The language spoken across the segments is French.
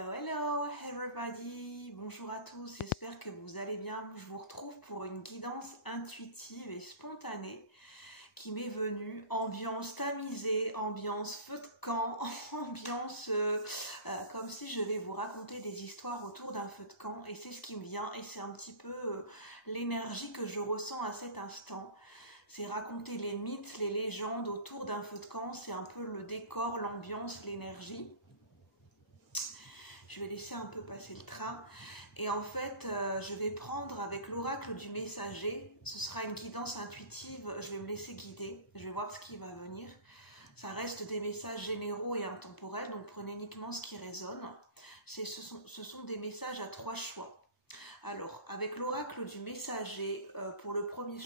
Hello everybody, bonjour à tous, j'espère que vous allez bien. Je vous retrouve pour une guidance intuitive et spontanée qui m'est venue, ambiance tamisée, ambiance feu de camp, ambiance comme si je vais vous raconter des histoires autour d'un feu de camp, et c'est ce qui me vient, et c'est un petit peu l'énergie que je ressens à cet instant. C'est raconter les mythes, les légendes autour d'un feu de camp, c'est un peu le décor, l'ambiance, l'énergie. Je vais laisser un peu passer le train. Et en fait, je vais prendre avec l'oracle du messager. Ce sera une guidance intuitive. Je vais me laisser guider. Je vais voir ce qui va venir. Ça reste des messages généraux et intemporels, donc prenez uniquement ce qui résonne. Ce sont des messages à 3 choix. Alors, avec l'oracle du messager, pour le premier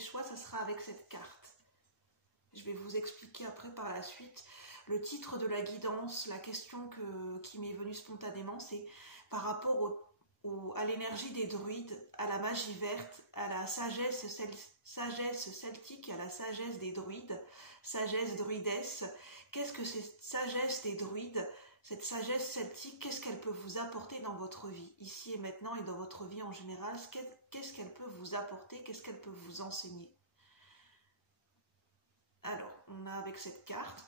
choix, ça sera avec cette carte. Je vais vous expliquer après par la suite. Le titre de la guidance, la question qui m'est venue spontanément, c'est par rapport à l'énergie des druides, à la magie verte, à la sagesse celtique, à la sagesse des druides, sagesse druidesse. Qu'est-ce que cette sagesse des druides, cette sagesse celtique, qu'est-ce qu'elle peut vous apporter dans votre vie, ici et maintenant, et dans votre vie en général? Qu'est-ce qu'elle peut vous apporter? Qu'est-ce qu'elle peut vous enseigner? Alors, on a avec cette carte,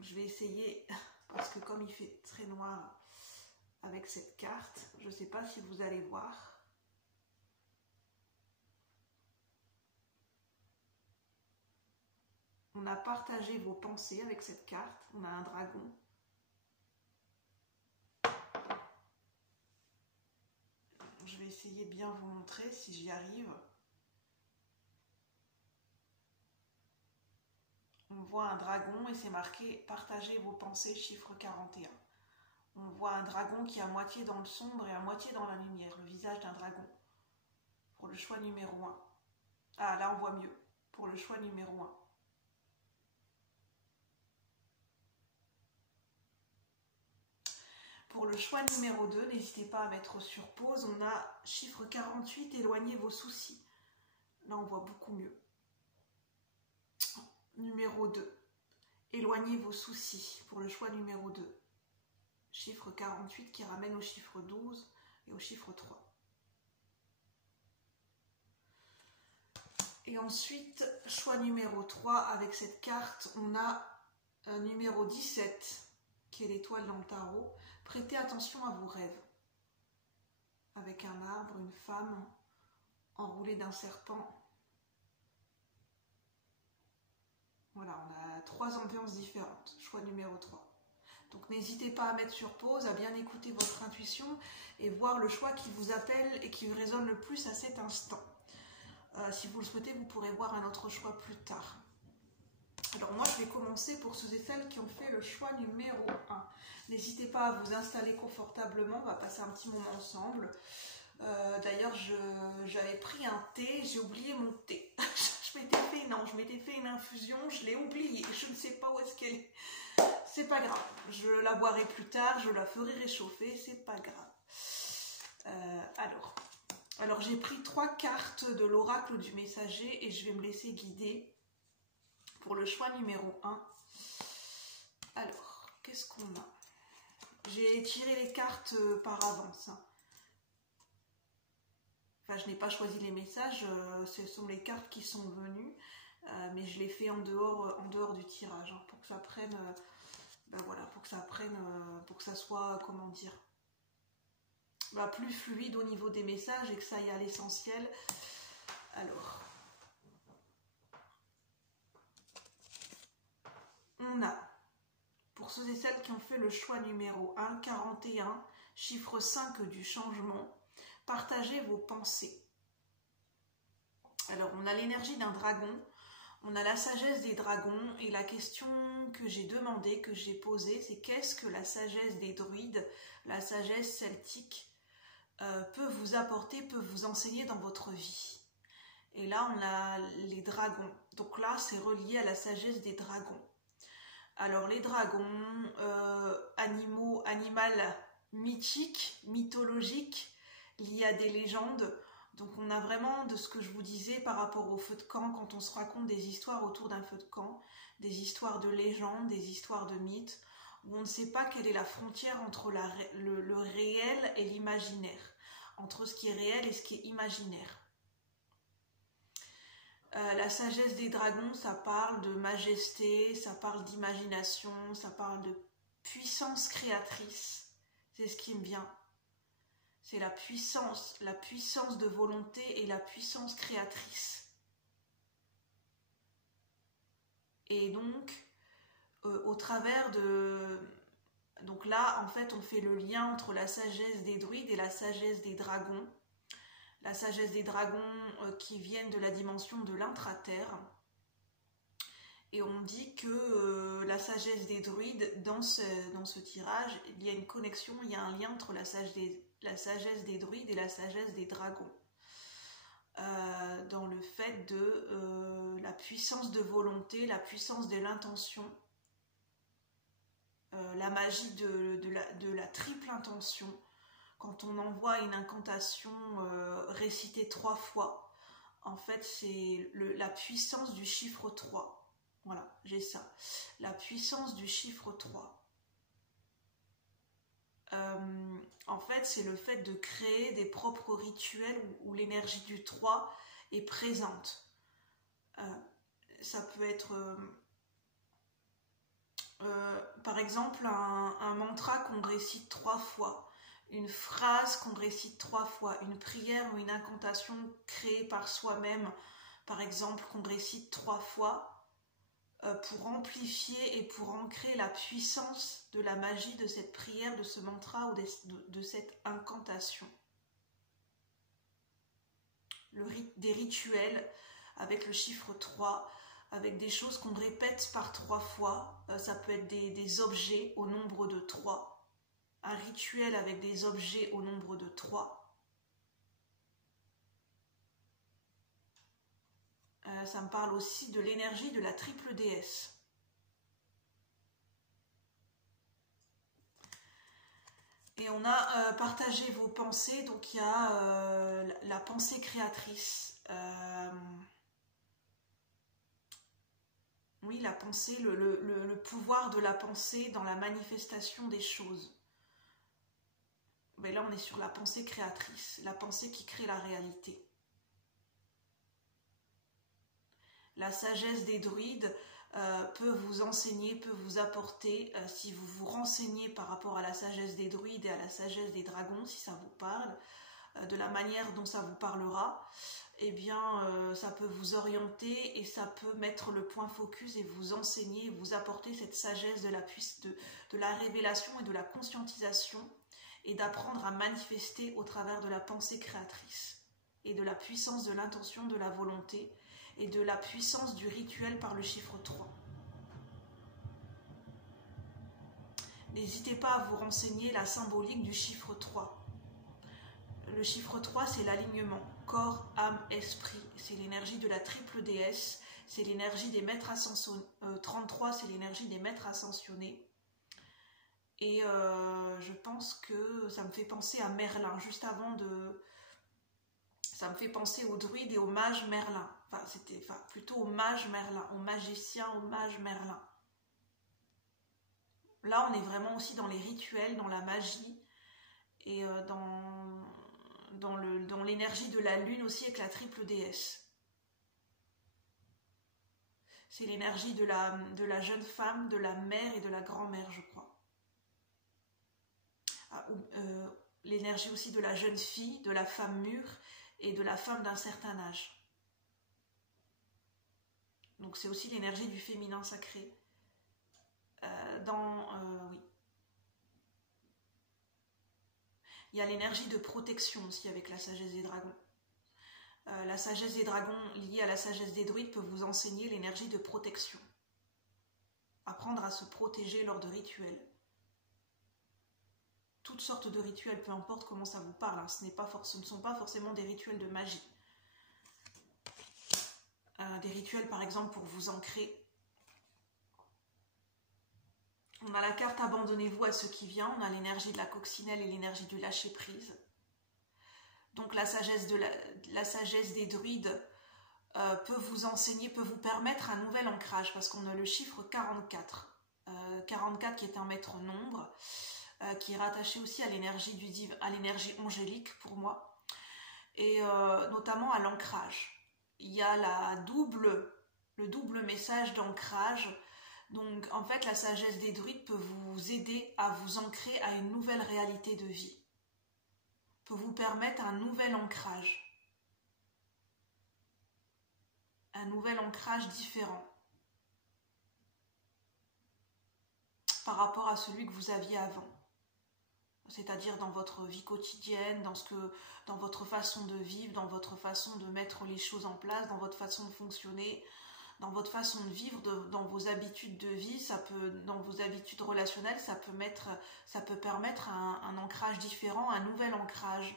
je vais essayer, parce que comme il fait très noir avec cette carte, je ne sais pas si vous allez voir. On a partagé vos pensées avec cette carte, on a un dragon. Je vais essayer de bien vous montrer si j'y arrive. On voit un dragon et c'est marqué « Partagez vos pensées, chiffre 41 ». On voit un dragon qui est à moitié dans le sombre et à moitié dans la lumière, le visage d'un dragon. Pour le choix numéro 1. Ah, là on voit mieux. Pour le choix numéro 1. Pour le choix numéro 2, n'hésitez pas à mettre sur pause. On a chiffre 48, éloignez vos soucis. Là on voit beaucoup mieux. Numéro 2, éloignez vos soucis pour le choix numéro 2. Chiffre 48 qui ramène au chiffre 12 et au chiffre 3. Et ensuite, choix numéro 3, avec cette carte, on a un numéro 17 qui est l'étoile dans le tarot. Prêtez attention à vos rêves. Avec un arbre, une femme enroulée d'un serpent. Voilà, on a 3 ambiances différentes, choix numéro 3. Donc n'hésitez pas à mettre sur pause, à bien écouter votre intuition et voir le choix qui vous appelle et qui résonne le plus à cet instant. Si vous le souhaitez, vous pourrez voir un autre choix plus tard. Alors moi, je vais commencer pour ceux et celles qui ont fait le choix numéro 1. N'hésitez pas à vous installer confortablement, on va passer un petit moment ensemble. D'ailleurs, j'avais pris un thé, j'ai oublié mon thé. Je m'étais fait une infusion, je l'ai oubliée, je ne sais pas où est-ce qu'elle est. C'est pas grave, je la boirai plus tard, je la ferai réchauffer, c'est pas grave. Alors j'ai pris 3 cartes de l'oracle du messager et je vais me laisser guider pour le choix numéro 1. Alors, qu'est-ce qu'on a? J'ai tiré les cartes par avance. Enfin, je n'ai pas choisi les messages, ce sont les cartes qui sont venues, mais je les fais en dehors du tirage, hein, pour que ça prenne, pour que ça soit, comment dire, plus fluide au niveau des messages et que ça aille à l'essentiel. Alors, on a, pour ceux et celles qui ont fait le choix numéro 1, 41, chiffre 5 du changement, partagez vos pensées. Alors, on a l'énergie d'un dragon, on a la sagesse des dragons, et la question que j'ai demandée, que j'ai posée, c'est qu'est-ce que la sagesse des druides, la sagesse celtique, peut vous apporter, peut vous enseigner dans votre vie. Et là, on a les dragons. Donc là, c'est relié à la sagesse des dragons. Alors, les dragons, animaux mythiques, mythologiques, liés à des légendes. Donc on a vraiment de ce que je vous disais par rapport au feu de camp, quand on se raconte des histoires autour d'un feu de camp, des histoires de légendes, des histoires de mythes. où on ne sait pas quelle est la frontière entre le réel et l'imaginaire, entre ce qui est réel et ce qui est imaginaire. La sagesse des dragons, ça parle de majesté, ça parle d'imagination, ça parle de puissance créatrice. C'est ce qui me vient. C'est la puissance de volonté et la puissance créatrice. Et donc, au travers de... Donc là, en fait, on fait le lien entre la sagesse des druides et la sagesse des dragons. La sagesse des dragons qui viennent de la dimension de l'intra-terre. Et on dit que la sagesse des druides, dans ce tirage, il y a une connexion, il y a un lien entre la sagesse des druides et la sagesse des dragons. Dans le fait de la puissance de volonté, la puissance de l'intention, la magie de la triple intention. Quand on envoie une incantation récitée 3 fois, en fait c'est la puissance du chiffre 3. Voilà, j'ai ça. La puissance du chiffre 3. En fait, c'est le fait de créer des propres rituels où l'énergie du 3 est présente. Ça peut être, par exemple, un mantra qu'on récite 3 fois. Une phrase qu'on récite 3 fois, une prière ou une incantation créée par soi-même, par exemple, qu'on récite 3 fois, pour amplifier et pour ancrer la puissance de la magie de cette prière, de ce mantra ou de cette incantation. Des rituels avec le chiffre 3, avec des choses qu'on répète par 3 fois, ça peut être des objets au nombre de 3. Un rituel avec des objets au nombre de 3. Ça me parle aussi de l'énergie de la triple déesse. Et on a partagé vos pensées, donc il y a la pensée créatrice. Oui, la pensée, le pouvoir de la pensée dans la manifestation des choses. Mais là, on est sur la pensée créatrice, la pensée qui crée la réalité. La sagesse des druides peut vous enseigner, peut vous apporter, si vous vous renseignez par rapport à la sagesse des druides et à la sagesse des dragons, si ça vous parle, de la manière dont ça vous parlera, eh bien, ça peut vous orienter et ça peut mettre le point focus et vous enseigner, vous apporter cette sagesse de la révélation et de la conscientisation, et d'apprendre à manifester au travers de la pensée créatrice et de la puissance de l'intention, de la volonté et de la puissance du rituel par le chiffre 3. N'hésitez pas à vous renseigner la symbolique du chiffre 3. Le chiffre 3, c'est l'alignement corps, âme, esprit. C'est l'énergie de la triple déesse, c'est l'énergie des maîtres ascensionnés. 33, c'est l'énergie des maîtres ascensionnés. Et je pense que ça me fait penser à Merlin, juste avant de... Ça me fait penser aux druides et aux mages Merlin. Enfin, plutôt aux mages Merlin, aux magiciens, aux mages Merlin. Là, on est vraiment aussi dans les rituels, dans la magie, et dans l'énergie de la lune aussi avec la triple déesse. C'est l'énergie de la jeune femme, de la mère et de la grand-mère, je crois. L'énergie aussi de la jeune fille, de la femme mûre et de la femme d'un certain âge. Donc c'est aussi l'énergie du féminin sacré. Oui. Il y a l'énergie de protection aussi avec la sagesse des dragons. La sagesse des dragons liée à la sagesse des druides peut vous enseigner l'énergie de protection. Apprendre à se protéger lors de rituels. Toutes sortes de rituels, peu importe comment ça vous parle, hein. Ce ne sont pas forcément des rituels de magie. Des rituels par exemple pour vous ancrer. On a la carte abandonnez-vous à ce qui vient, on a l'énergie de la coccinelle et l'énergie du lâcher prise. Donc la sagesse des druides peut vous enseigner, peut vous permettre un nouvel ancrage parce qu'on a le chiffre 44 44 qui est un maître nombre, qui est rattaché aussi à l'énergie du divin, à l'énergie angélique pour moi, et notamment à l'ancrage. Il y a le double message d'ancrage. Donc en fait la sagesse des druides peut vous aider à vous ancrer à une nouvelle réalité de vie, peut vous permettre un nouvel ancrage différent par rapport à celui que vous aviez avant. C'est-à-dire dans votre vie quotidienne, dans votre façon de vivre, dans votre façon de mettre les choses en place, dans votre façon de fonctionner, dans votre façon de vivre, dans vos habitudes de vie, dans vos habitudes relationnelles, ça peut permettre un ancrage différent, un nouvel ancrage,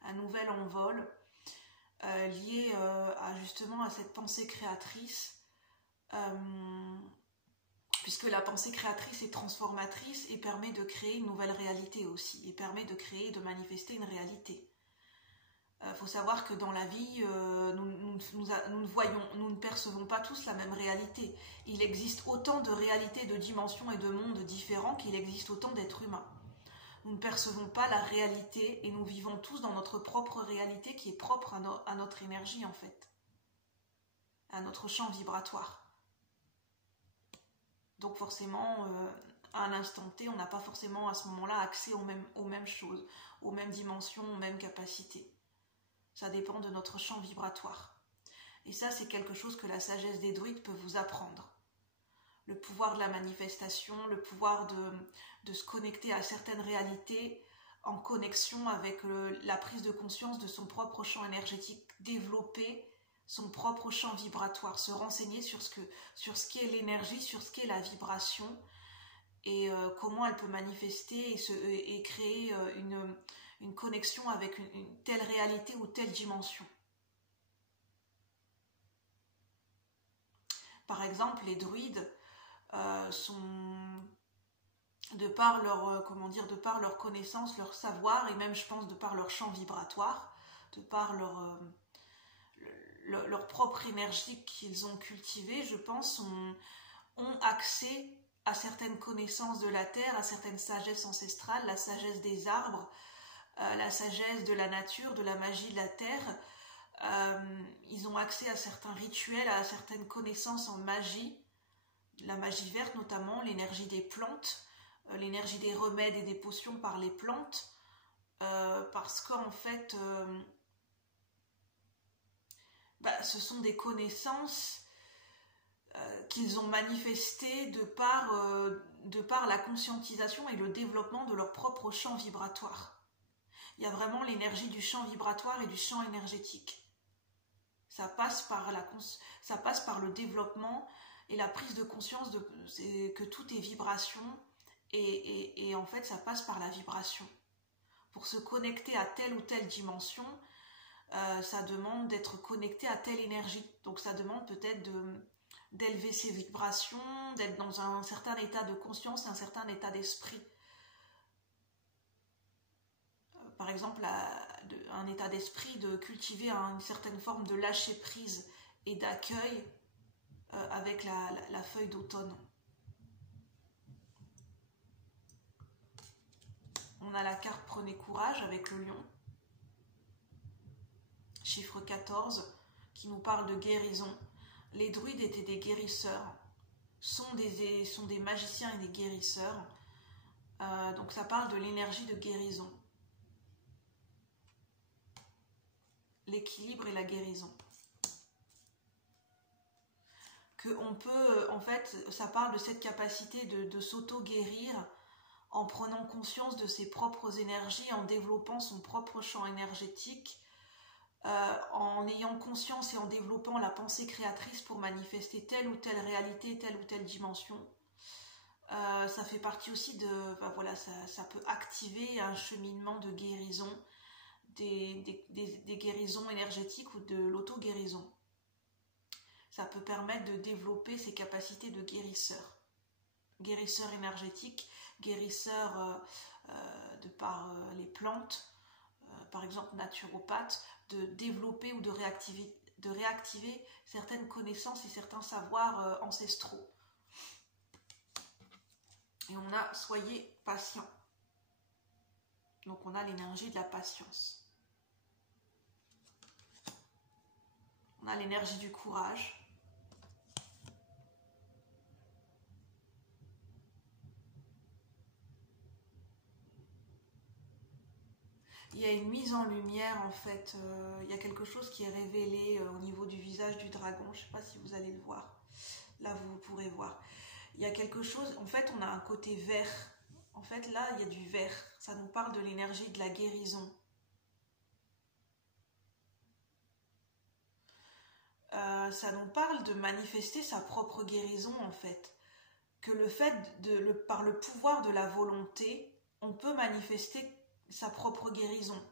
un nouvel envol, lié justement à cette pensée créatrice, puisque la pensée créatrice est transformatrice et permet de créer une nouvelle réalité aussi, et permet de créer, de manifester une réalité. Faut savoir que dans la vie, nous ne percevons pas tous la même réalité. Il existe autant de réalités, de dimensions et de mondes différents qu'il existe autant d'êtres humains. Nous ne percevons pas la réalité et nous vivons tous dans notre propre réalité qui est propre à notre énergie en fait, à notre champ vibratoire. Donc forcément, à l'instant T, on n'a pas forcément à ce moment-là accès aux mêmes choses, aux mêmes dimensions, aux mêmes capacités. Ça dépend de notre champ vibratoire. Et ça, c'est quelque chose que la sagesse des druides peut vous apprendre. Le pouvoir de la manifestation, le pouvoir de se connecter à certaines réalités en connexion avec la prise de conscience de son propre champ énergétique, développer son propre champ vibratoire, se renseigner sur ce qu'est l'énergie, sur ce qu'est la vibration et comment elle peut manifester et créer une connexion avec une telle réalité ou telle dimension. Par exemple, les druides sont, de par leur connaissance, leur savoir, et même je pense de par leur champ vibratoire, de par leur propre énergie qu'ils ont cultivée, je pense, ont accès à certaines connaissances de la terre, à certaines sagesses ancestrales, la sagesse des arbres, la sagesse de la nature, de la magie de la terre. Ils ont accès à certains rituels, à certaines connaissances en magie, la magie verte notamment, l'énergie des plantes, l'énergie des remèdes et des potions par les plantes, parce qu'en fait, ce sont des connaissances qu'ils ont manifestées de par la conscientisation et le développement de leur propre champ vibratoire. Il y a vraiment l'énergie du champ vibratoire et du champ énergétique. Ça passe par le développement et la prise de conscience que tout est vibration et en fait ça passe par la vibration. Pour se connecter à telle ou telle dimension, ça demande d'être connecté à telle énergie. Donc ça demande peut-être d'élever ses vibrations, d'être dans un certain état de conscience, un certain état d'esprit. Par exemple, un état d'esprit, de cultiver une certaine forme de lâcher prise et d'accueil avec la feuille d'automne. On a la carte Prenez courage avec le lion, chiffre 14, qui nous parle de guérison. Les druides étaient des guérisseurs, sont des magiciens et des guérisseurs. Donc ça parle de l'énergie de guérison. L'équilibre et la guérison. En fait, ça parle de cette capacité de s'auto-guérir en prenant conscience de ses propres énergies, en développant son propre champ énergétique, en ayant conscience et en développant la pensée créatrice pour manifester telle ou telle réalité, telle ou telle dimension. Ça fait partie aussi ça peut activer un cheminement de guérison, des guérisons énergétiques ou de l'auto-guérison. Ça peut permettre de développer ses capacités de guérisseur. Guérisseur énergétique, guérisseur de par les plantes, par exemple naturopathe, de développer ou de réactiver certaines connaissances et certains savoirs ancestraux. Et on a soyez patient. Donc on a l'énergie de la patience. On a l'énergie du courage. Il y a une mise en lumière en fait, il y a quelque chose qui est révélé au niveau du visage du dragon, je ne sais pas si vous allez le voir, là vous pourrez voir. Il y a quelque chose, en fait on a un côté vert, en fait là il y a du vert, ça nous parle de l'énergie de la guérison. Ça nous parle de manifester sa propre guérison en fait, que le fait par le pouvoir de la volonté, on peut manifester sa propre guérison,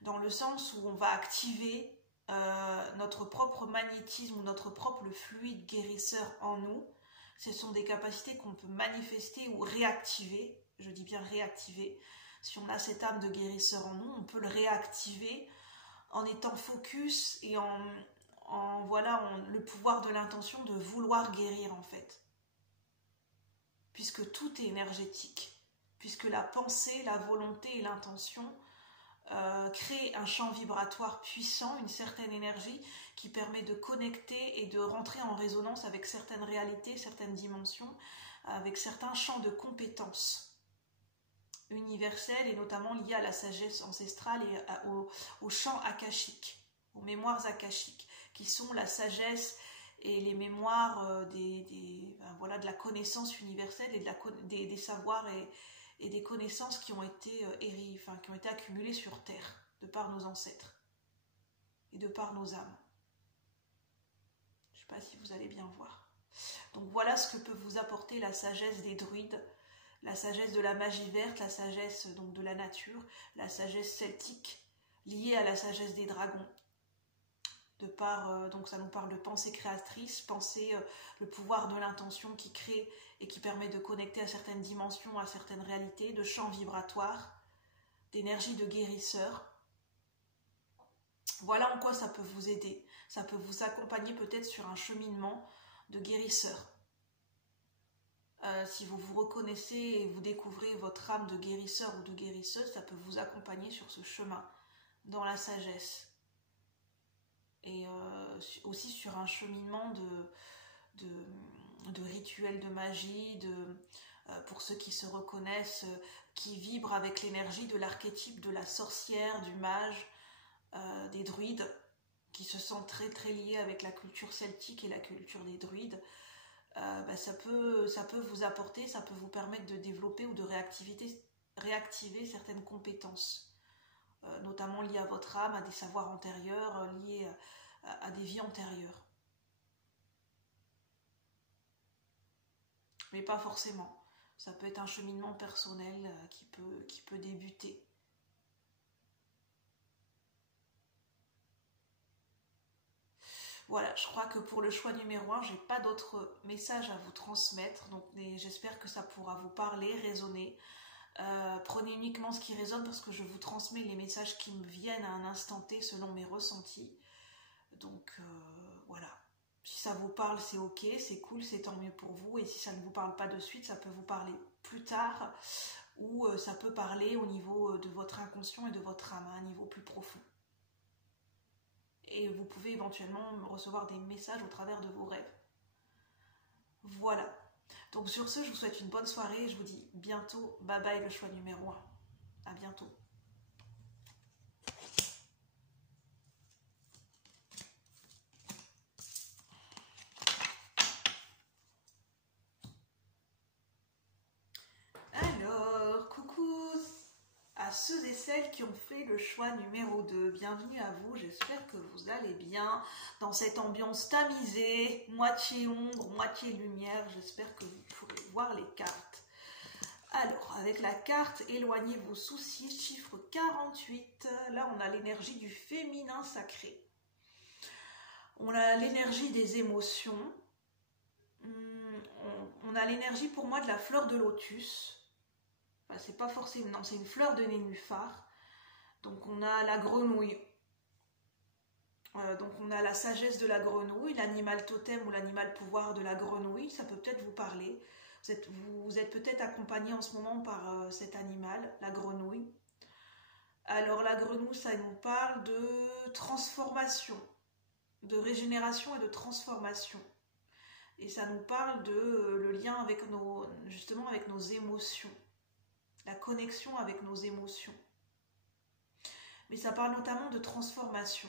dans le sens où on va activer notre propre magnétisme ou notre propre fluide guérisseur en nous. Ce sont des capacités qu'on peut manifester ou réactiver, je dis bien réactiver. Si on a cette âme de guérisseur en nous, on peut le réactiver en étant focus et voilà, le pouvoir de l'intention de vouloir guérir en fait. Puisque tout est énergétique. Puisque la pensée, la volonté et l'intention créent un champ vibratoire puissant, une certaine énergie qui permet de connecter et de rentrer en résonance avec certaines réalités, certaines dimensions, avec certains champs de compétences universels et notamment liés à la sagesse ancestrale et aux champs akashiques, aux mémoires akashiques, qui sont la sagesse et les mémoires voilà, de la connaissance universelle et des savoirs et des connaissances qui ont été qui ont été accumulées sur Terre, de par nos ancêtres et de par nos âmes. Je ne sais pas si vous allez bien voir. Donc voilà ce que peut vous apporter la sagesse des druides, la sagesse de la magie verte, la sagesse donc de la nature, la sagesse celtique, liée à la sagesse des dragons. De par, donc ça nous parle de pensée créatrice, pensée, le pouvoir de l'intention qui crée et qui permet de connecter à certaines dimensions, à certaines réalités, de champs vibratoires, d'énergie de guérisseur. Voilà en quoi ça peut vous aider. Ça peut vous accompagner peut-être sur un cheminement de guérisseur. Si vous vous reconnaissez et vous découvrez votre âme de guérisseur ou de guérisseuse, ça peut vous accompagner sur ce chemin, dans la sagesse. Et aussi sur un cheminement de rituels de magie, pour ceux qui se reconnaissent, qui vibrent avec l'énergie de l'archétype de la sorcière, du mage, des druides, qui se sentent très très liés avec la culture celtique et la culture des druides. Ça peut vous apporter, ça peut vous permettre de développer ou de réactiver certaines compétences. Notamment liées à votre âme, à des savoirs antérieurs, liés à des vies antérieures. Mais pas forcément. Ça peut être un cheminement personnel qui peut débuter. Voilà, je crois que pour le choix numéro 1, je n'ai pas d'autres messages à vous transmettre. Donc j'espère que ça pourra vous parler, résonner. Prenez uniquement ce qui résonne parce que je vous transmets les messages qui me viennent à un instant T selon mes ressentis. Donc voilà, si ça vous parle c'est ok, c'est cool, c'est tant mieux pour vous, et si ça ne vous parle pas de suite, ça peut vous parler plus tard, ou ça peut parler au niveau de votre inconscient et de votre âme, à un niveau plus profond. Et vous pouvez éventuellement recevoir des messages au travers de vos rêves. Voilà. Donc sur ce, je vous souhaite une bonne soirée et je vous dis bientôt, bye bye le choix numéro 1. À bientôt. Alors, coucou à ceux et celles qui ont fait le choix numéro 2. Bienvenue à vous, j'espère que vous allez bien dans cette ambiance tamisée, moitié ombre, moitié lumière. J'espère que vous pourrez voir les cartes. Alors, avec la carte éloignez vos soucis, chiffre 48, là on a l'énergie du féminin sacré. On a l'énergie des émotions. On a l'énergie pour moi de la fleur de lotus. Enfin, c'est pas forcément, non, c'est une fleur de nénuphar. Donc on a la grenouille. Donc on a la sagesse de la grenouille, l'animal totem ou l'animal pouvoir de la grenouille, ça peut peut-être vous parler. Vous êtes peut-être accompagné en ce moment par cet animal, la grenouille. Alors la grenouille, ça nous parle de transformation, de régénération et de transformation. Et ça nous parle de le lien avec justement avec nos émotions, la connexion avec nos émotions. Mais ça parle notamment de transformation,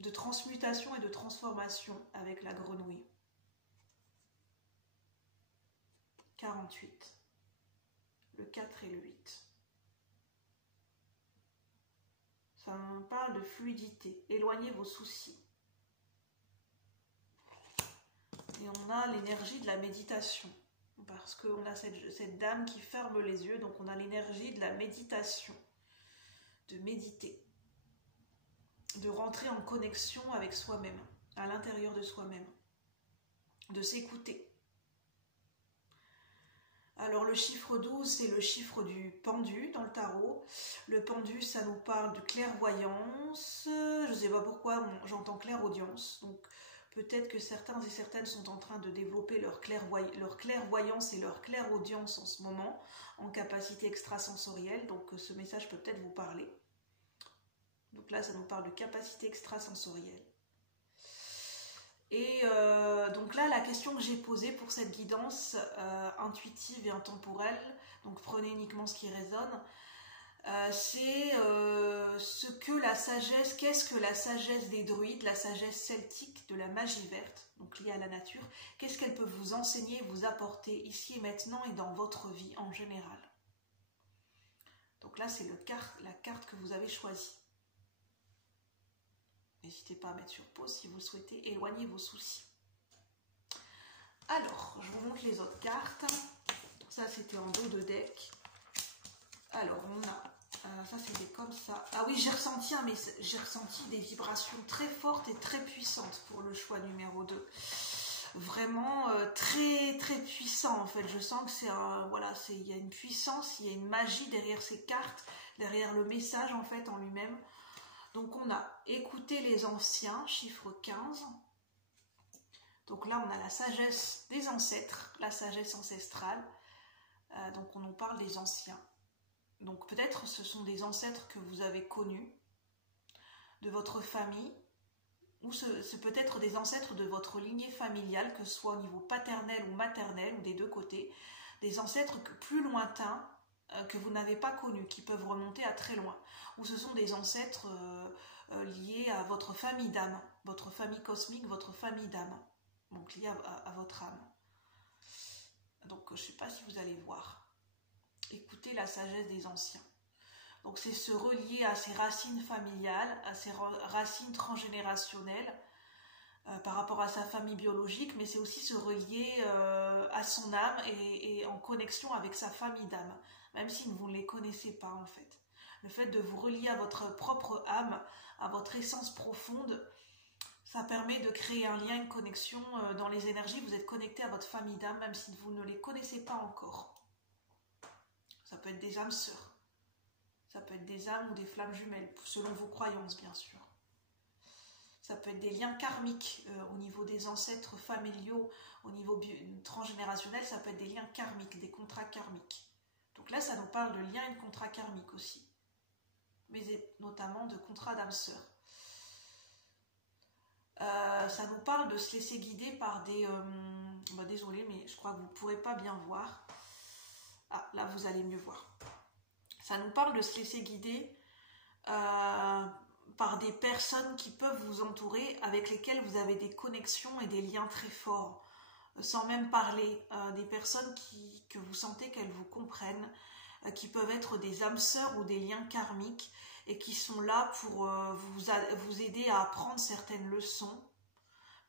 de transmutation et de transformation avec la grenouille. 48. Le 4 et le 8. Ça parle de fluidité. Éloignez vos soucis. Et on a l'énergie de la méditation. Parce qu'on a cette dame qui ferme les yeux. Donc on a l'énergie de la méditation. De méditer. De rentrer en connexion avec soi-même. À l'intérieur de soi-même. De s'écouter. Alors le chiffre 12, c'est le chiffre du pendu dans le tarot. Le pendu, ça nous parle de clairvoyance. Je ne sais pas pourquoi j'entends clairaudience. Donc peut-être que certains et certaines sont en train de développer leur clairvoyance et leur clairaudience en ce moment, en capacité extrasensorielle. Donc ce message peut peut-être vous parler. Donc là, ça nous parle de capacité extrasensorielle. Et donc là, la question que j'ai posée pour cette guidance intuitive et intemporelle, donc prenez uniquement ce qui résonne, c'est ce que la sagesse, qu'est-ce que la sagesse des druides, la sagesse celtique de la magie verte, donc liée à la nature, qu'est-ce qu'elle peut vous enseigner, vous apporter ici et maintenant et dans votre vie en général. Donc là, c'est la carte que vous avez choisie. N'hésitez pas à mettre sur pause si vous le souhaitez. Éloignez vos soucis. Alors, je vous montre les autres cartes. Ça, c'était en dos de deck. Alors, on a... ça, c'était comme ça. Ah oui, j'ai ressenti des vibrations très fortes et très puissantes pour le choix numéro 2. Vraiment très, très puissant, en fait. Je sens que c'est voilà, il y a une puissance, il y a une magie derrière ces cartes, derrière le message, en fait, en lui-même. Donc on a écouté les anciens, chiffre 15. Donc là on a la sagesse des ancêtres, la sagesse ancestrale. Donc on nous parle des anciens. Donc peut-être ce sont des ancêtres que vous avez connus, de votre famille, ou c'est peut-être des ancêtres de votre lignée familiale, que ce soit au niveau paternel ou maternel, ou des deux côtés. Des ancêtres plus lointains, que vous n'avez pas connus, qui peuvent remonter à très loin, ou ce sont des ancêtres liés à votre famille d'âme, votre famille cosmique, votre famille d'âme, donc liés à votre âme. Donc je ne sais pas si vous allez voir. Écoutez la sagesse des anciens. Donc c'est se relier à ses racines familiales, à ses racines transgénérationnelles, par rapport à sa famille biologique, mais c'est aussi se relier à son âme et en connexion avec sa famille d'âme, même si vous ne les connaissez pas en fait. Le fait de vous relier à votre propre âme, à votre essence profonde, ça permet de créer un lien, une connexion dans les énergies. Vous êtes connecté à votre famille d'âme, même si vous ne les connaissez pas encore. Ça peut être des âmes sœurs, ça peut être des âmes ou des flammes jumelles, selon vos croyances bien sûr. Ça peut être des liens karmiques au niveau des ancêtres familiaux, au niveau transgénérationnel, ça peut être des liens karmiques, des contrats karmiques. Donc là, ça nous parle de liens et de contrats karmiques aussi, mais notamment de contrats d'âme sœur. Ça nous parle de se laisser guider par des... désolé, mais je crois que vous ne pourrez pas bien voir. Ah, là, vous allez mieux voir. Ça nous parle de se laisser guider par des personnes qui peuvent vous entourer, avec lesquelles vous avez des connexions et des liens très forts, sans même parler, des personnes que vous sentez qu'elles vous comprennent, qui peuvent être des âmes sœurs ou des liens karmiques, et qui sont là pour vous aider à apprendre certaines leçons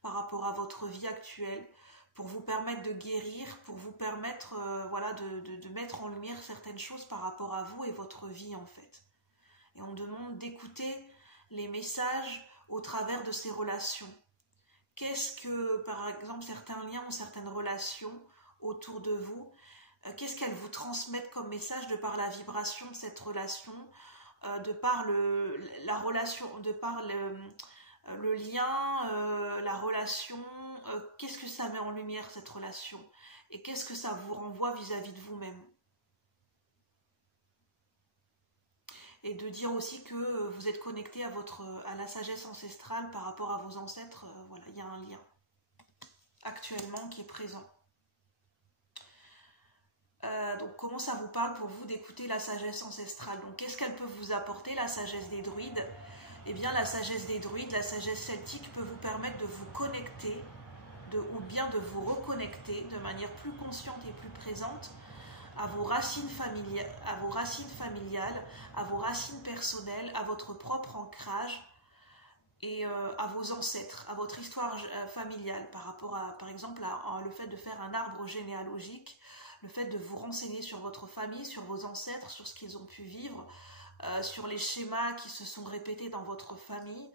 par rapport à votre vie actuelle, pour vous permettre de guérir, pour vous permettre voilà, de mettre en lumière certaines choses par rapport à vous et votre vie en fait. Et on demande d'écouter les messages au travers de ces relations. Qu'est-ce que, par exemple, certains liens ou certaines relations autour de vous, qu'est-ce qu'elles vous transmettent comme message de par la vibration de cette relation, de par la relation, de par le lien, la relation, qu'est-ce que ça met en lumière cette relation? et qu'est-ce que ça vous renvoie vis-à-vis de vous-même. Et de dire aussi que vous êtes connecté à la sagesse ancestrale par rapport à vos ancêtres. Voilà, il y a un lien actuellement qui est présent. Donc comment ça vous parle pour vous d'écouter la sagesse ancestrale? Donc qu'est-ce qu'elle peut vous apporter, la sagesse des druides? Eh bien la sagesse des druides, la sagesse celtique peut vous permettre de vous connecter, ou bien de vous reconnecter de manière plus consciente et plus présente à vos racines familiales, à vos racines personnelles, à votre propre ancrage et à vos ancêtres, à votre histoire familiale, par rapport à, par exemple, le fait de faire un arbre généalogique, le fait de vous renseigner sur votre famille, sur vos ancêtres, sur ce qu'ils ont pu vivre, sur les schémas qui se sont répétés dans votre famille,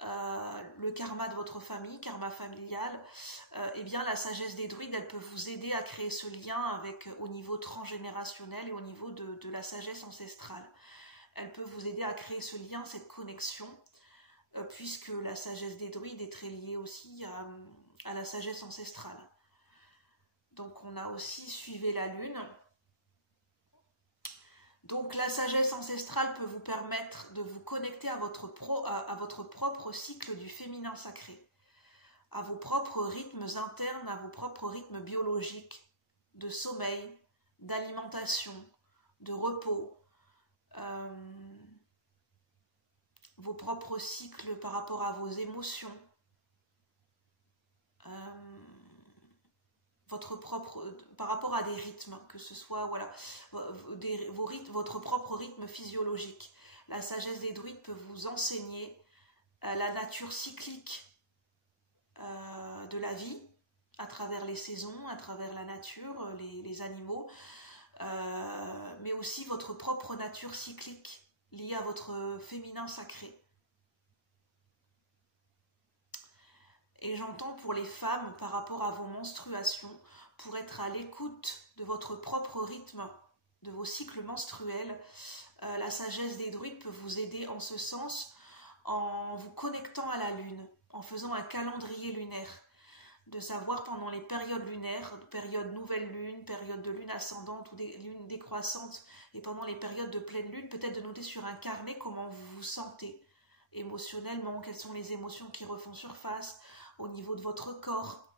le karma de votre famille, karma familial. Eh bien la sagesse des druides, elle peut vous aider à créer ce lien au niveau transgénérationnel et au niveau de la sagesse ancestrale. Elle peut vous aider à créer ce lien, cette connexion, puisque la sagesse des druides est très liée aussi à la sagesse ancestrale. Donc on a aussi suivi la lune. Donc la sagesse ancestrale peut vous permettre de vous connecter à votre propre cycle du féminin sacré, à vos propres rythmes internes, à vos propres rythmes biologiques, de sommeil, d'alimentation, de repos, vos propres cycles par rapport à vos émotions, par rapport à des rythmes, que ce soit voilà, votre propre rythme physiologique. La sagesse des druides peut vous enseigner la nature cyclique de la vie, à travers les saisons, à travers la nature, les animaux, mais aussi votre propre nature cyclique liée à votre féminin sacré. Et j'entends pour les femmes, par rapport à vos menstruations, pour être à l'écoute de votre propre rythme, de vos cycles menstruels, la sagesse des druides peut vous aider en ce sens, en vous connectant à la lune, en faisant un calendrier lunaire, de savoir pendant les périodes lunaires, période nouvelle lune, période de lune ascendante ou des lunes décroissantes, et pendant les périodes de pleine lune, peut-être de noter sur un carnet comment vous vous sentez émotionnellement, quelles sont les émotions qui refont surface, au niveau de votre corps,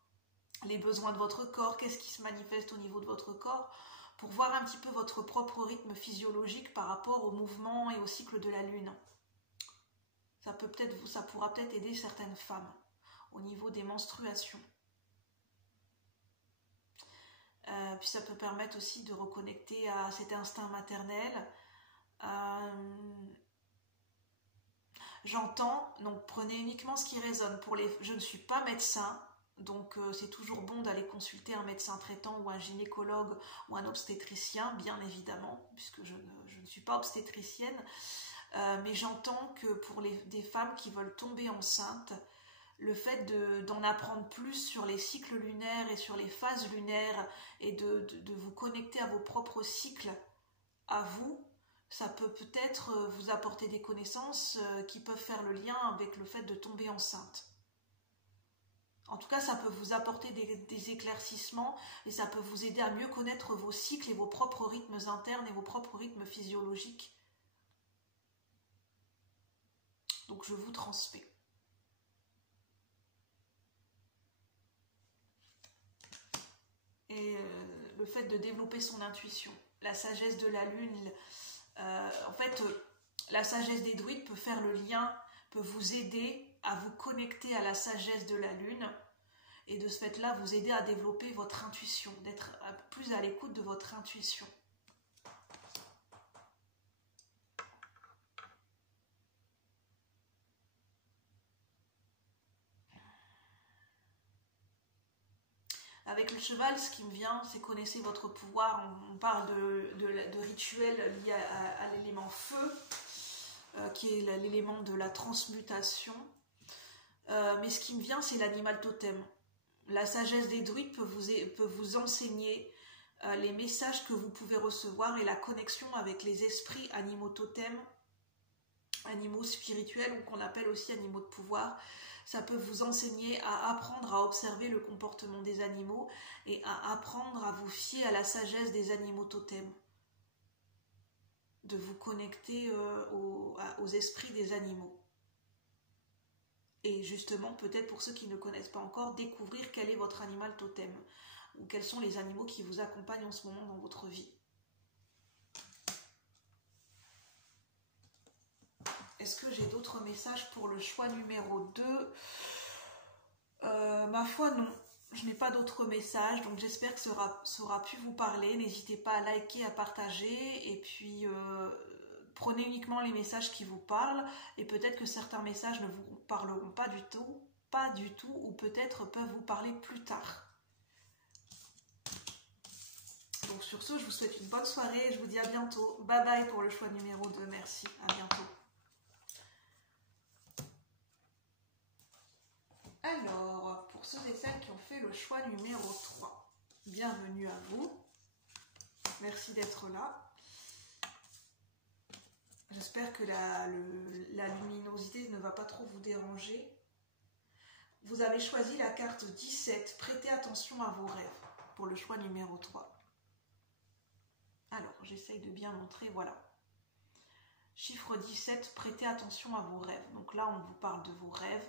les besoins de votre corps, qu'est-ce qui se manifeste au niveau de votre corps, pour voir un petit peu votre propre rythme physiologique par rapport au mouvement et au cycle de la lune. Ça pourra peut-être aider certaines femmes au niveau des menstruations. Puis ça peut permettre aussi de reconnecter à cet instinct maternel. J'entends, donc prenez uniquement ce qui résonne. Je ne suis pas médecin, donc c'est toujours bon d'aller consulter un médecin traitant ou un gynécologue ou un obstétricien, bien évidemment, puisque je ne suis pas obstétricienne. Mais j'entends que pour des femmes qui veulent tomber enceintes, le fait d'en apprendre plus sur les cycles lunaires et sur les phases lunaires et de vous connecter à vos propres cycles, à vous, ça peut peut-être vous apporter des connaissances qui peuvent faire le lien avec le fait de tomber enceinte. En tout cas, ça peut vous apporter des éclaircissements et ça peut vous aider à mieux connaître vos cycles et vos propres rythmes internes et vos propres rythmes physiologiques. Donc je vous transmets. Et le fait de développer son intuition, la sagesse de la lune, en fait, la sagesse des druides peut faire le lien, peut vous aider à vous connecter à la sagesse de la lune et de ce fait-là vous aider à développer votre intuition, d'être plus à l'écoute de votre intuition. Avec le cheval, ce qui me vient, c'est connaissez votre pouvoir. On parle de rituels liés à l'élément feu, qui est l'élément de la transmutation. Mais ce qui me vient, c'est l'animal totem. La sagesse des druides peut vous enseigner les messages que vous pouvez recevoir et la connexion avec les esprits animaux totems animaux spirituels ou qu'on appelle aussi animaux de pouvoir. Ça peut vous enseigner à apprendre à observer le comportement des animaux et à apprendre à vous fier à la sagesse des animaux totems. De vous connecter aux esprits des animaux. Et justement, peut-être pour ceux qui ne connaissent pas encore, découvrir quel est votre animal totem ou quels sont les animaux qui vous accompagnent en ce moment dans votre vie. Est-ce que j'ai d'autres messages pour le choix numéro 2 ? Ma foi, non. Je n'ai pas d'autres messages, donc j'espère que ça aura pu vous parler. N'hésitez pas à liker, à partager, et puis prenez uniquement les messages qui vous parlent, et peut-être que certains messages ne vous parleront pas du tout, ou peut-être peuvent vous parler plus tard. Donc sur ce, je vous souhaite une bonne soirée, et je vous dis à bientôt. Bye bye pour le choix numéro 2, merci, à bientôt. Alors, pour ceux et celles qui ont fait le choix numéro 3, bienvenue à vous. Merci d'être là. J'espère que la luminosité ne va pas trop vous déranger. Vous avez choisi la carte 17. Prêtez attention à vos rêves pour le choix numéro 3. Alors, j'essaye de bien montrer, voilà. Chiffre 17, prêtez attention à vos rêves. Donc là, on vous parle de vos rêves.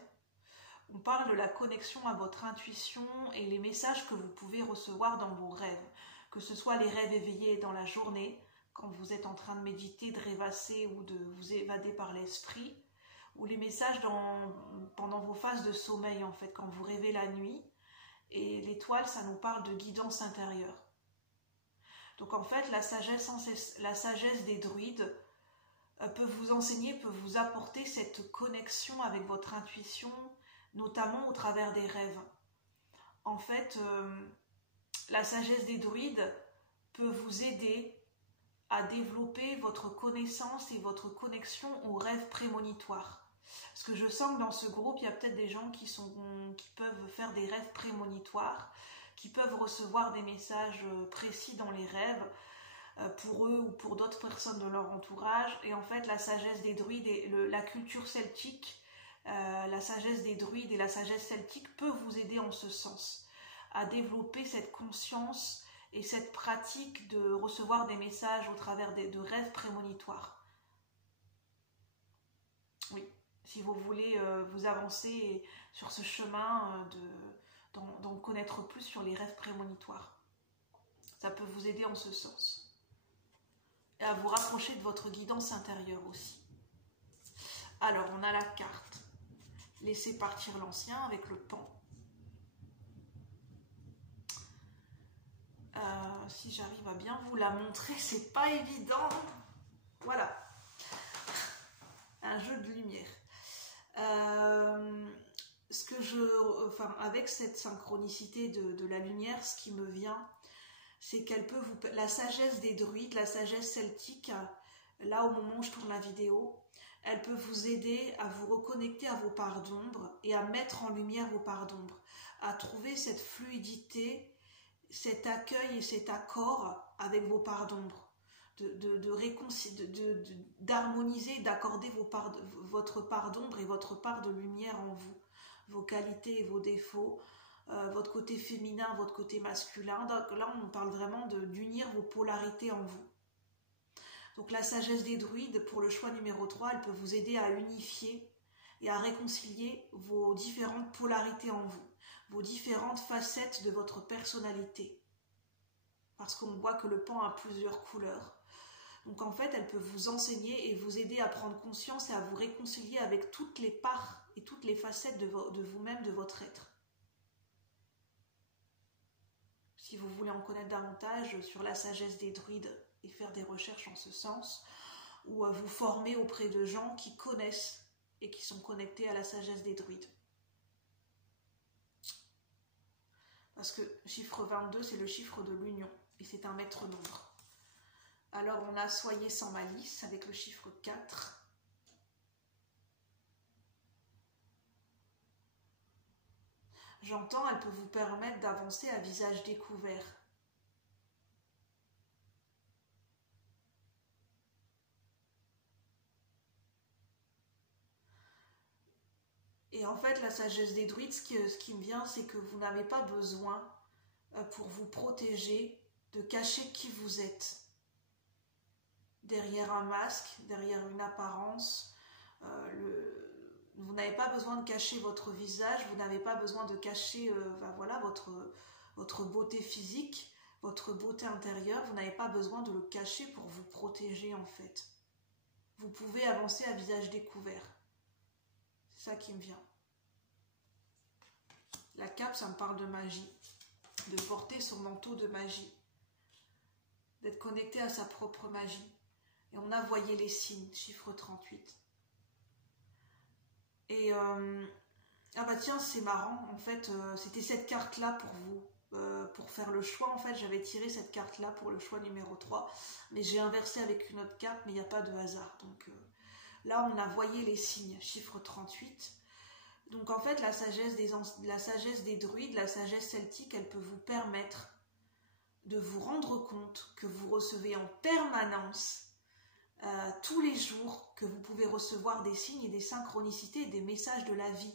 On parle de la connexion à votre intuition et les messages que vous pouvez recevoir dans vos rêves. Que ce soit les rêves éveillés dans la journée, quand vous êtes en train de méditer, de rêvasser ou de vous évader par l'esprit, ou les messages pendant vos phases de sommeil, en fait, quand vous rêvez la nuit. Et l'étoile, ça nous parle de guidance intérieure. Donc en fait, la sagesse des druides peut vous enseigner, peut vous apporter cette connexion avec votre intuition, notamment au travers des rêves. En fait, la sagesse des druides peut vous aider à développer votre connaissance et votre connexion aux rêves prémonitoires. Parce que je sens que dans ce groupe, il y a peut-être des gens qui peuvent faire des rêves prémonitoires, qui peuvent recevoir des messages précis dans les rêves, pour eux ou pour d'autres personnes de leur entourage. Et en fait, la sagesse des druides et la culture celtique, la sagesse des druides et la sagesse celtique peut vous aider en ce sens, à développer cette conscience et cette pratique de recevoir des messages au travers de rêves prémonitoires. Oui, si vous voulez vous avancer sur ce chemin d'en connaître plus sur les rêves prémonitoires. Ça peut vous aider en ce sens. Et à vous rapprocher de votre guidance intérieure aussi. Alors, on a la carte. Laissez partir l'ancien avec le pan. Si j'arrive à bien vous la montrer, c'est pas évident. Voilà. Un jeu de lumière. Avec cette synchronicité de la lumière, ce qui me vient, c'est qu'elle peut la sagesse des druides, la sagesse celtique, là au moment où je tourne la vidéo, elle peut vous aider à vous reconnecter à vos parts d'ombre et à mettre en lumière vos parts d'ombre, à trouver cette fluidité, cet accueil et cet accord avec vos parts d'ombre, d'harmoniser, d'accorder votre part d'ombre et votre part de lumière en vous, vos qualités et vos défauts, votre côté féminin, votre côté masculin. Donc là, on parle vraiment d'unir vos polarités en vous. Donc la sagesse des druides, pour le choix numéro 3, elle peut vous aider à unifier et à réconcilier vos différentes polarités en vous, vos différentes facettes de votre personnalité. Parce qu'on voit que le pan a plusieurs couleurs. Donc en fait, elle peut vous enseigner et vous aider à prendre conscience et à vous réconcilier avec toutes les parts et toutes les facettes de vous-même, de votre être. Si vous voulez en connaître davantage sur la sagesse des druides et faire des recherches en ce sens, ou à vous former auprès de gens qui connaissent et qui sont connectés à la sagesse des druides. Parce que chiffre 22, c'est le chiffre de l'union et c'est un maître nombre. Alors on a soyez sans malice avec le chiffre 4. J'entends, elle peut vous permettre d'avancer à visage découvert. Et en fait, la sagesse des druides, ce qui me vient, c'est que vous n'avez pas besoin, pour vous protéger, de cacher qui vous êtes. Derrière un masque, derrière une apparence, vous n'avez pas besoin de cacher votre visage, vous n'avez pas besoin de cacher voilà, votre beauté physique, votre beauté intérieure, vous n'avez pas besoin de le cacher pour vous protéger en fait. Vous pouvez avancer à visage découvert. C'est ça qui me vient. La cape, ça me parle de magie, de porter son manteau de magie, d'être connecté à sa propre magie. Et on a voyé les signes, chiffre 38. Et ah bah tiens, c'est marrant, en fait, c'était cette carte-là pour vous, pour faire le choix. En fait, j'avais tiré cette carte-là pour le choix numéro 3, mais j'ai inversé avec une autre carte, mais il n'y a pas de hasard. Donc là, on a voyé les signes, chiffre 38. Donc en fait, la sagesse des druides, la sagesse celtique, elle peut vous permettre de vous rendre compte que vous recevez en permanence, tous les jours, que vous pouvez recevoir des signes et des synchronicités, des messages de la vie,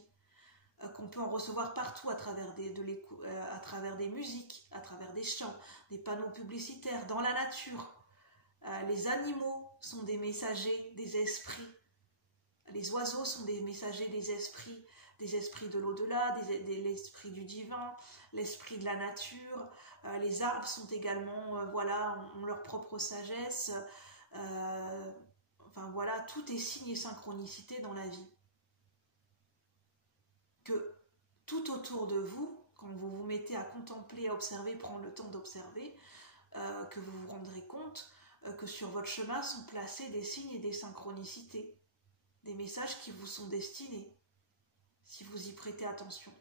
qu'on peut en recevoir partout à travers à travers des musiques, à travers des chants, des panneaux publicitaires, dans la nature. Les animaux sont des messagers des esprits. Les oiseaux sont des messagers des esprits de l'au-delà, l'esprit du divin, l'esprit de la nature. Les arbres sont également, voilà, ont leur propre sagesse. Enfin voilà, tout est signe et synchronicité dans la vie. Que tout autour de vous, quand vous vous mettez à contempler, à observer, prendre le temps d'observer, que vous vous rendrez compte que sur votre chemin sont placés des signes et des synchronicités, des messages qui vous sont destinés, si vous y prêtez attention.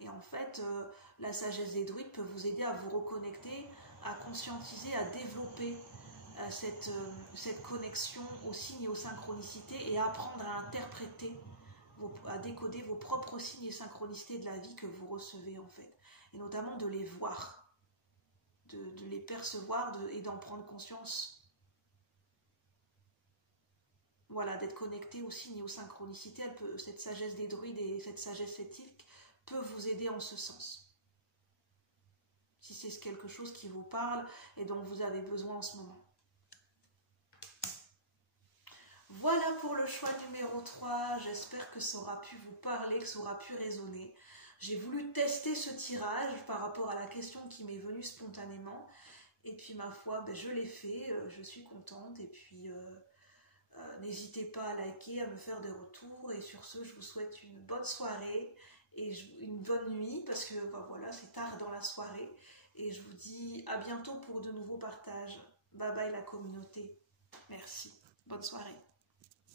Et en fait, la sagesse des druides peut vous aider à vous reconnecter, à conscientiser, à développer cette connexion aux signes et aux synchronicités et à apprendre à interpréter, à décoder vos propres signes et synchronicités de la vie que vous recevez en fait. Et notamment de les voir, de les percevoir et d'en prendre conscience. Voilà, d'être connecté aux signes et aux synchronicités, cette sagesse des druides et cette sagesse celtique peut vous aider en ce sens. Si c'est quelque chose qui vous parle et dont vous avez besoin en ce moment. Voilà pour le choix numéro 3, j'espère que ça aura pu vous parler, que ça aura pu résonner. J'ai voulu tester ce tirage par rapport à la question qui m'est venue spontanément. Et puis ma foi, je l'ai fait, je suis contente. Et puis n'hésitez pas à liker, à me faire des retours. Et sur ce, je vous souhaite une bonne soirée et une bonne nuit parce que voilà, c'est tard dans la soirée. Et je vous dis à bientôt pour de nouveaux partages. Bye bye la communauté. Merci. Bonne soirée.